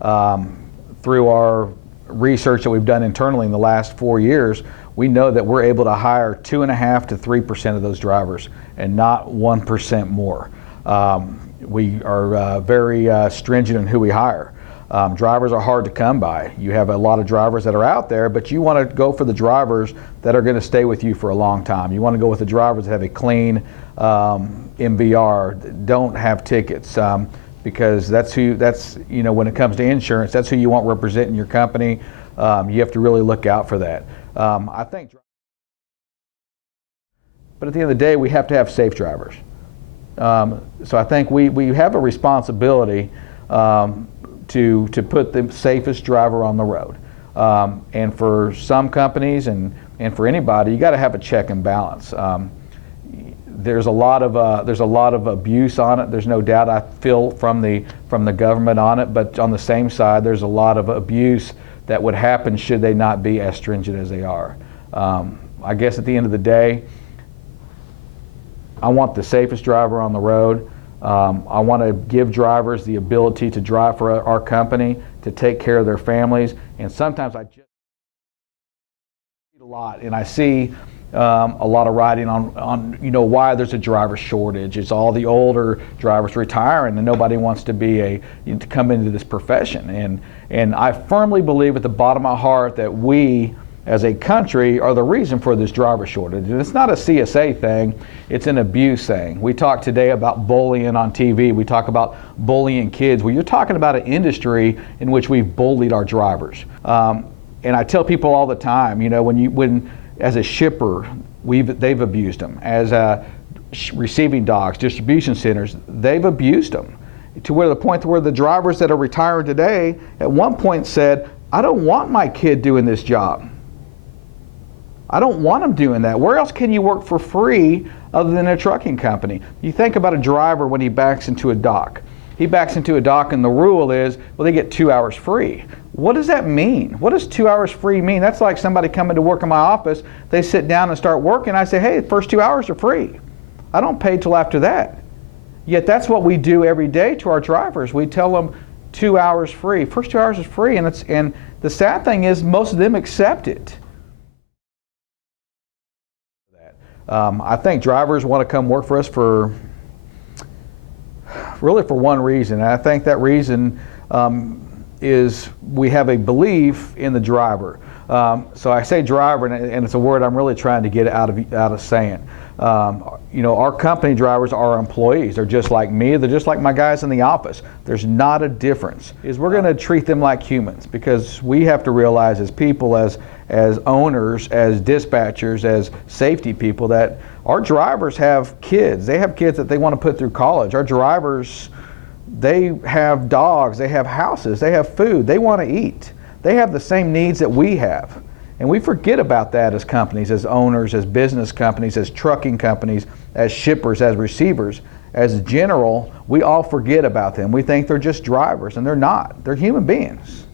Through our research that we've done internally in the last 4 years, we know that we're able to hire 2.5% to 3% of those drivers and not 1% more. We are very stringent in who we hire. Drivers are hard to come by. You have a lot of drivers that are out there, but you want to go for the drivers that are going to stay with you for a long time. You want to go with the drivers that have a clean MVR, don't have tickets, because that's when it comes to insurance, that's who you want representing your company. You have to really look out for that. I think, but at the end of the day, we have to have safe drivers. So I think we have a responsibility to put the safest driver on the road. And for some companies and for anybody, you got to have a check and balance. There's a lot of abuse on it. There's no doubt, I feel, from the government on it. But on the same side, there's a lot of abuse that would happen should they not be as stringent as they are. I guess at the end of the day, I want the safest driver on the road. I want to give drivers the ability to drive for our company, to take care of their families. And sometimes I just see a lot, and I see a lot of writing on why there's a driver shortage. It's all the older drivers retiring, and nobody wants to to come into this profession. And I firmly believe at the bottom of my heart that we, as a country, are the reason for this driver shortage. And it's not a CSA thing, it's an abuse thing. We talk today about bullying on TV, we talk about bullying kids. Well, you're talking about an industry in which we've bullied our drivers. And I tell people all the time, when as a shipper, they've abused them. As receiving dogs, distribution centers, they've abused them. To where the point where the drivers that are retiring today at one point said, I don't want my kid doing this job. I don't want them doing that. Where else can you work for free other than a trucking company? You think about a driver when he backs into a dock. He backs into a dock and the rule is, well, they get 2 hours free. What does that mean? What does 2 hours free mean? That's like somebody coming to work in my office. They sit down and start working. I say, hey, the first 2 hours are free. I don't pay till after that. Yet that's what we do every day to our drivers. We tell them 2 hours free. First 2 hours is free, and the sad thing is most of them accept it. I think drivers want to come work for us really for one reason. And I think that reason is we have a belief in the driver. So I say driver, and it's a word I'm really trying to get out of saying. Our company drivers are our employees. They're just like me. They're just like my guys in the office. There's not a difference. We're going to treat them like humans, because we have to realize as people, as owners, as dispatchers, as safety people, that our drivers have kids. They have kids that they want to put through college. Our drivers, they have dogs, they have houses, they have food, they want to eat. They have the same needs that we have. And we forget about that as companies, as owners, as business companies, as trucking companies, as shippers, as receivers. As general, we all forget about them. We think they're just drivers, and they're not. They're human beings.